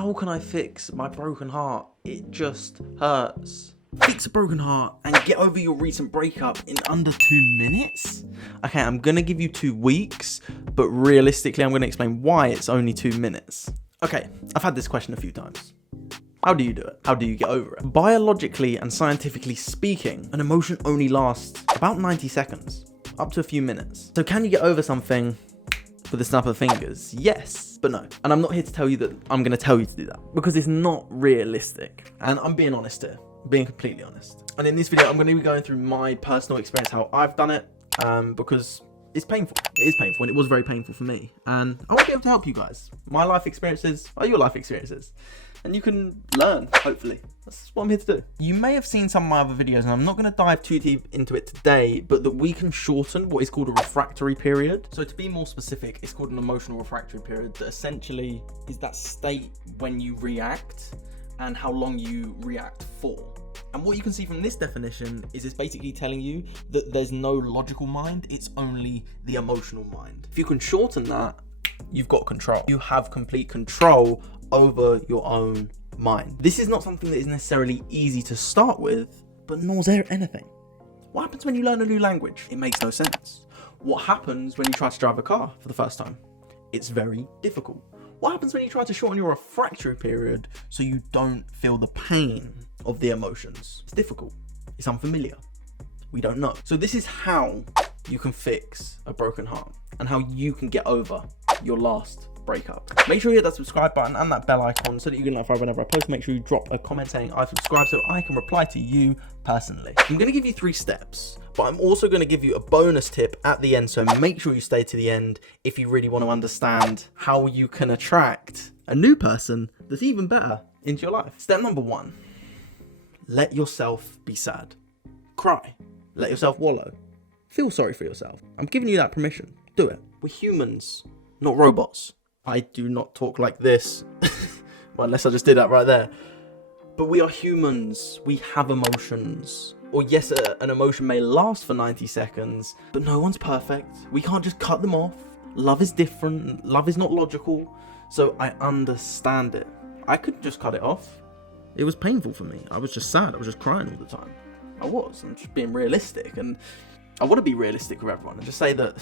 how can I fix my broken heart? It just hurts. Fix a broken heart and get over your recent breakup in under 2 minutes? Okay, I'm gonna give you 2 weeks, but realistically, I'm gonna explain why it's only 2 minutes. Okay, I've had this question a few times. How do you do it? How do you get over it? Biologically and scientifically speaking, an emotion only lasts about 90 seconds, up to a few minutes. So can you get over something with a snap of the fingers? Yes, but no. And I'm not here to tell you that I'm gonna tell you to do that, because it's not realistic. And I'm being honest here, being completely honest. And in this video, I'm gonna be going through my personal experience, how I've done it, because it's painful. It is painful, and it was very painful for me. And I want to be able to help you guys. My life experiences are your life experiences. And you can learn, hopefully. That's what I'm here to do. You may have seen some of my other videos, and I'm not going to dive too deep into it today, but that we can shorten what is called a refractory period. So to be more specific, it's called an emotional refractory period, that essentially is that state when you react and how long you react for. And what you can see from this definition is it's basically telling you that there's no logical mind, it's only the emotional mind. If you can shorten that, you've got control. You have complete control over your own mind. This is not something that is necessarily easy to start with, but nor is there anything. What happens when you learn a new language? It makes no sense. What happens when you try to drive a car for the first time? It's very difficult. What happens when you try to shorten your refractory period so you don't feel the pain of the emotions? It's difficult. It's unfamiliar. We don't know. So this is how you can fix a broken heart and how you can get over your last breakup. Make sure you hit that subscribe button and that bell icon so that you get notified whenever I post. Make sure you drop a comment saying I subscribe so I can reply to you personally. I'm going to give you 3 steps, but I'm also going to give you a bonus tip at the end, so make sure you stay to the end if you really want to understand how you can attract a new person that's even better into your life. Step number 1, let yourself be sad. Cry. Let yourself wallow. Feel sorry for yourself. I'm giving you that permission. Do it. We're humans, not robots. I do not talk like this, well, unless I just did that right there. But we are humans. We have emotions. Or yes, an emotion may last for 90 seconds, but no one's perfect. We can't just cut them off. Love is different. Love is not logical. So I understand it. I couldn't just cut it off. It was painful for me. I was just sad. I was just crying all the time. I'm just being realistic. And I want to be realistic with everyone and just say that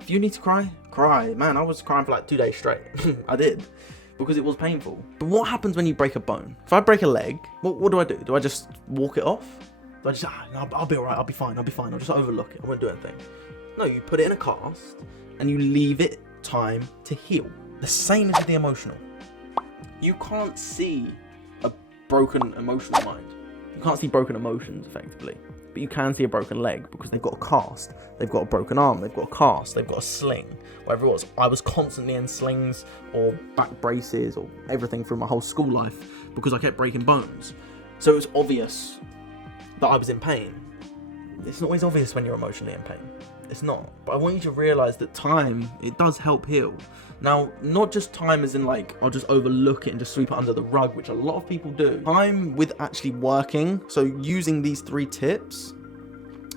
if you need to cry, cry. Man, I was crying for like 2 days straight. I did, because it was painful. But what happens when you break a bone? If I break a leg, what do? Do I just walk it off? Do I just, no, I'll be all right, I'll be fine. I'll just overlook it. I won't do anything. No, you put it in a cast and you leave it time to heal. The same as with the emotional. You can't see a broken emotional mind. You can't see broken emotions effectively. But you can see a broken leg because they've got a cast, they've got a broken arm, they've got a cast, they've got a sling, whatever it was. I was constantly in slings or back braces or everything through my whole school life because I kept breaking bones. So it was obvious that I was in pain. It's not always obvious when you're emotionally in pain. It's not. But I want you to realize that time, it does help heal. Now, not just time as in like, I'll just overlook it and just sweep it under the rug, which a lot of people do. Time with actually working, so using these 3 tips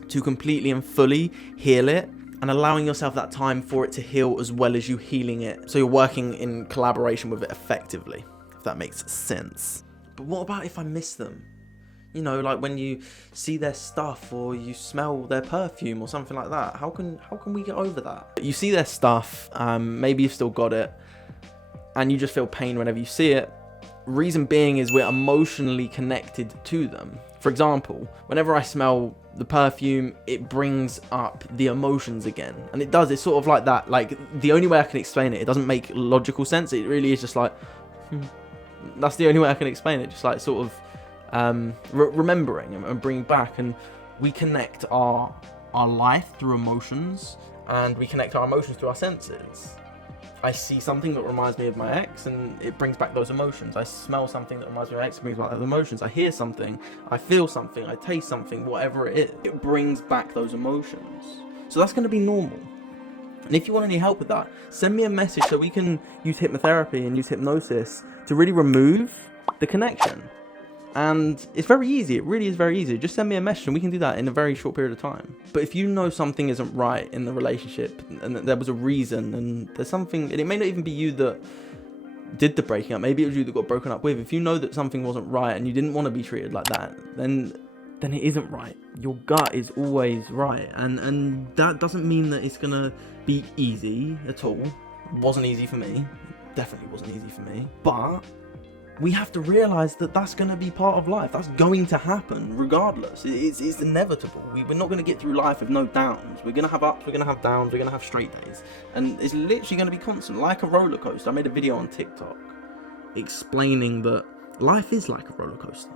to completely and fully heal it and allowing yourself that time for it to heal as well as you healing it. So you're working in collaboration with it effectively, if that makes sense. But what about if I miss them? You know, like when you see their stuff or you smell their perfume or something like that. How can we get over that? You see their stuff, maybe you've still got it, and you just feel pain whenever you see it. Reason being is we're emotionally connected to them. For example, whenever I smell the perfume, it brings up the emotions again. And it does, it's sort of like that. Like, the only way I can explain it doesn't make logical sense. It really is just like, that's the only way I can explain it. Just like sort of remembering and bringing back, and we connect our life through emotions, and we connect our emotions through our senses. I see something that reminds me of my ex and it brings back those emotions. I smell something that reminds me of my ex and brings back those emotions. I hear something, I feel something, I taste something, whatever it is, it brings back those emotions. So that's going to be normal. And if you want any help with that, send me a message so we can use hypnotherapy and use hypnosis to really remove the connection. And it's very easy. It really is very easy. Just send me a message and we can do that in a very short period of time. But if you know something isn't right in the relationship and that there was a reason and there's something, and it may not even be you that did the breaking up. Maybe it was you that got broken up with. If you know that something wasn't right and you didn't want to be treated like that, then it isn't right. Your gut is always right. And that doesn't mean that it's going to be easy at all. It wasn't easy for me. Definitely wasn't easy for me. But we have to realize that that's going to be part of life. That's going to happen regardless. It's inevitable. We're not going to get through life with no downs. We're going to have ups, we're going to have downs, we're going to have straight days. And it's literally going to be constant, like a roller coaster. I made a video on TikTok explaining that life is like a roller coaster.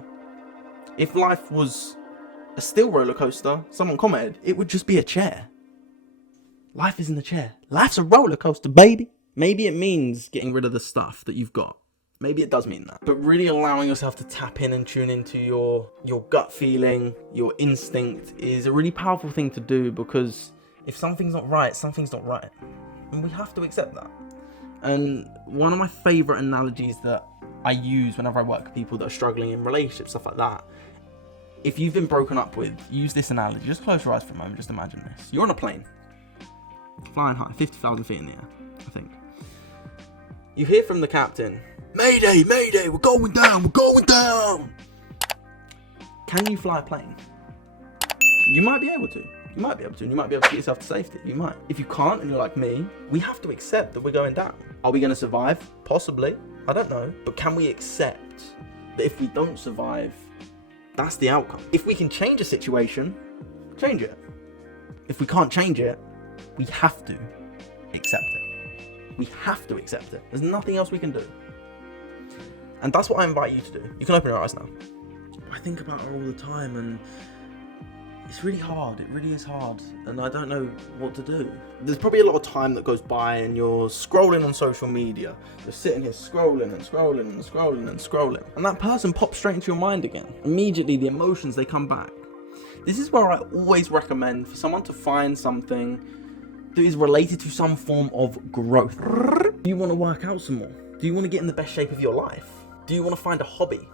If life was a still roller coaster, someone commented, it would just be a chair. Life isn't a chair. Life's a roller coaster, baby. Maybe it means getting rid of the stuff that you've got. Maybe it does mean that. But really allowing yourself to tap in and tune into your gut feeling, your instinct, is a really powerful thing to do, because if something's not right, something's not right. And we have to accept that. And one of my favourite analogies that I use whenever I work with people that are struggling in relationships, stuff like that. If you've been broken up with, use this analogy. Just close your eyes for a moment. Just imagine this. You're on a plane. Flying high, 50,000 feet in the air, I think. You hear from the captain, "Mayday, mayday, we're going down, we're going down." Can you fly a plane? You might be able to. You might be able to, and you might be able to get yourself to safety. You might. If you can't, and you're like me, we have to accept that we're going down. Are we going to survive? Possibly. I don't know. But can we accept that if we don't survive, that's the outcome? If we can change a situation, change it. If we can't change it, we have to accept it. We have to accept it. There's nothing else we can do. And that's what I invite you to do. You can open your eyes now. I think about her all the time, and it's really hard. It really is hard. And I don't know what to do. There's probably a lot of time that goes by and you're scrolling on social media. You're sitting here scrolling and scrolling and scrolling and scrolling. And that person pops straight into your mind again. Immediately, the emotions, they come back. This is where I always recommend for someone to find something that is related to some form of growth. Do you want to work out some more? Do you want to get in the best shape of your life? Do you want to find a hobby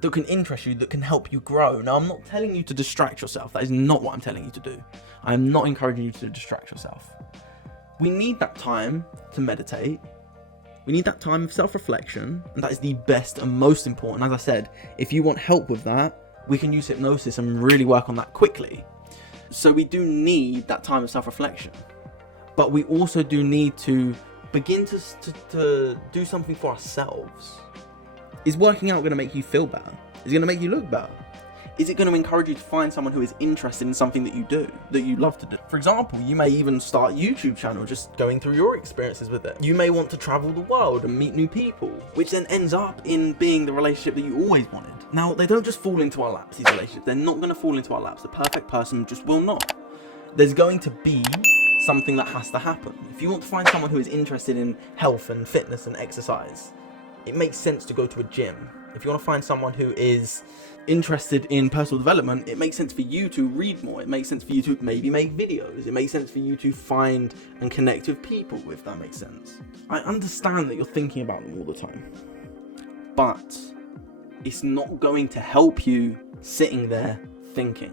that can interest you, that can help you grow? Now, I'm not telling you to distract yourself. That is not what I'm telling you to do. I am not encouraging you to distract yourself. We need that time to meditate. We need that time of self-reflection, and that is the best and most important. As I said, if you want help with that, we can use hypnosis and really work on that quickly. So we do need that time of self-reflection. But we also do need to begin to do something for ourselves. Is working out going to make you feel better? Is it going to make you look better? Is it going to encourage you to find someone who is interested in something that you do, that you love to do? For example, you may even start a YouTube channel just going through your experiences with it. You may want to travel the world and meet new people, which then ends up in being the relationship that you always wanted. Now, they don't just fall into our laps, these relationships. They're not going to fall into our laps. The perfect person just will not. There's going to be something that has to happen. If you want to find someone who is interested in health and fitness and exercise, it makes sense to go to a gym. If you want to find someone who is interested in personal development, it makes sense for you to read more. It makes sense for you to maybe make videos. It makes sense for you to find and connect with people, if that makes sense. I understand that you're thinking about them all the time, but it's not going to help you sitting there thinking.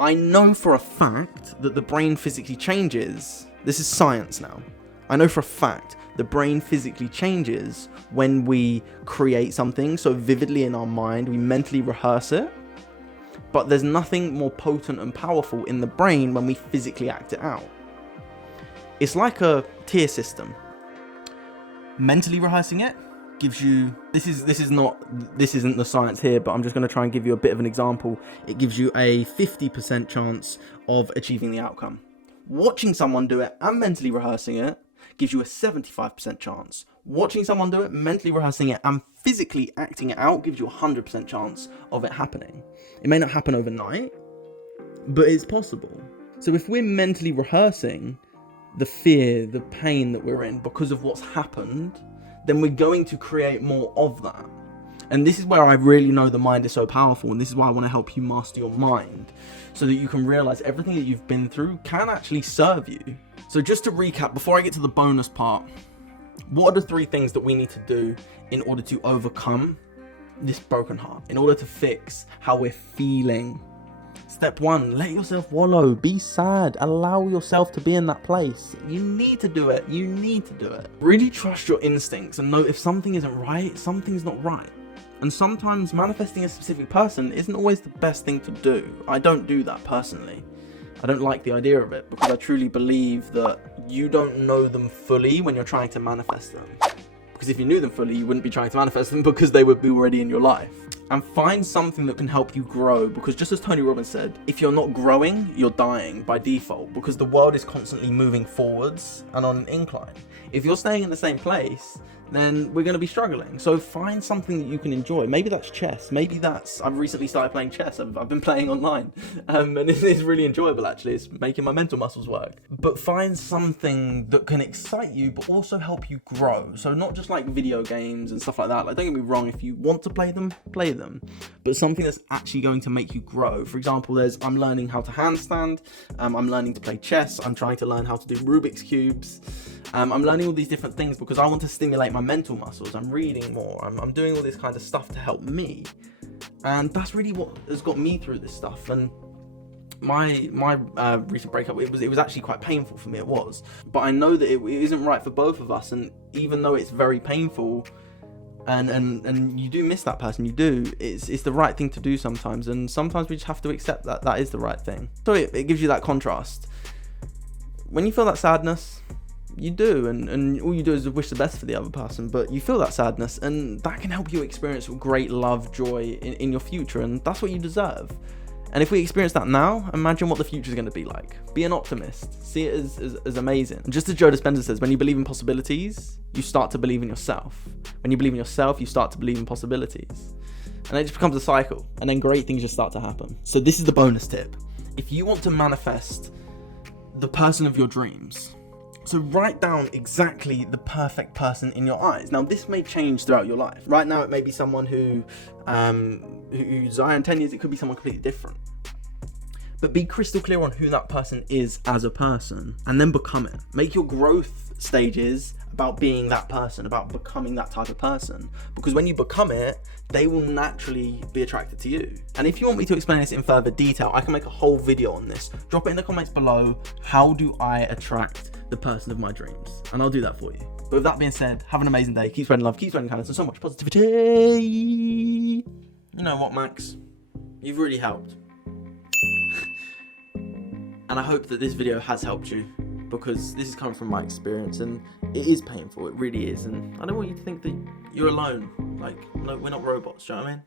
I know for a fact that the brain physically changes. This is science now. I know for a fact the brain physically changes when we create something so vividly in our mind, we mentally rehearse it. But there's nothing more potent and powerful in the brain when we physically act it out. It's like a tier system. Mentally rehearsing it gives you, this isn't the science here, but I'm just going to try and give you a bit of an example. It gives you a 50% chance of achieving the outcome. Watching someone do it and mentally rehearsing it gives you a 75% chance. Watching someone do it, mentally rehearsing it, and physically acting it out gives you a 100% chance of it happening. It may not happen overnight, but it's possible. So if we're mentally rehearsing the fear, the pain that we're in because of what's happened, then we're going to create more of that. And this is where I really know the mind is so powerful, and this is why I want to help you master your mind, so that you can realize everything that you've been through can actually serve you. So just to recap, before I get to the bonus part, what are the 3 things that we need to do in order to overcome this broken heart, in order to fix how we're feeling Step 1, let yourself wallow, be sad, allow yourself to be in that place. You need to do it, you need to do it. Really trust your instincts and know if something isn't right, something's not right. And sometimes manifesting a specific person isn't always the best thing to do. I don't do that personally. I don't like the idea of it because I truly believe that you don't know them fully when you're trying to manifest them. Because if you knew them fully, you wouldn't be trying to manifest them because they would be already in your life. And find something that can help you grow, because just as Tony Robbins said, if you're not growing, you're dying by default, because the world is constantly moving forwards and on an incline. If you're staying in the same place, then we're going to be struggling. So find something that you can enjoy. Maybe that's chess. Maybe that's, I've recently started playing chess. I've been playing online and it's really enjoyable actually. It's making my mental muscles work. But find something that can excite you but also help you grow. So not just like video games and stuff like that. Like, don't get me wrong, if you want to play them, but something that's actually going to make you grow. For example, I'm learning how to handstand. I'm learning to play chess. I'm trying to learn how to do Rubik's cubes. I'm learning all these different things because I want to stimulate my mental muscles. I'm reading more. I'm doing all this kind of stuff to help me. And that's really what has got me through this stuff. And my recent breakup, it was actually quite painful for me, it was. But I know that it isn't right for both of us. And even though it's very painful and you do miss that person, you do, it's the right thing to do sometimes. And sometimes we just have to accept that that is the right thing. So it gives you that contrast. When you feel that sadness, you do, and all you do is wish the best for the other person, but you feel that sadness, and that can help you experience great love, joy in your future, and that's what you deserve. And if we experience that now, imagine what the future is going to be like. Be an optimist. See it as amazing. And just as Joe Dispenza says, when you believe in possibilities, you start to believe in yourself. When you believe in yourself, you start to believe in possibilities. And it just becomes a cycle, and then great things just start to happen. So this is the bonus tip. If you want to manifest the person of your dreams, so write down exactly the perfect person in your eyes. Now, this may change throughout your life. Right now, it may be someone who you desire in 10 years. It could be someone completely different. But be crystal clear on who that person is as a person, and then become it. Make your growth stages about being that person, about becoming that type of person. Because when you become it, they will naturally be attracted to you. And if you want me to explain this in further detail, I can make a whole video on this. Drop it in the comments below. How do I attract the person of my dreams? And I'll do that for you. But with that being said, have an amazing day. Keep spreading love, keep spreading kindness, and so much positivity. You know what, Max? You've really helped. And I hope that this video has helped you, because this is coming from my experience, and it is painful, it really is. And I don't want you to think that you're alone. Like, no, we're not robots, do you know what I mean?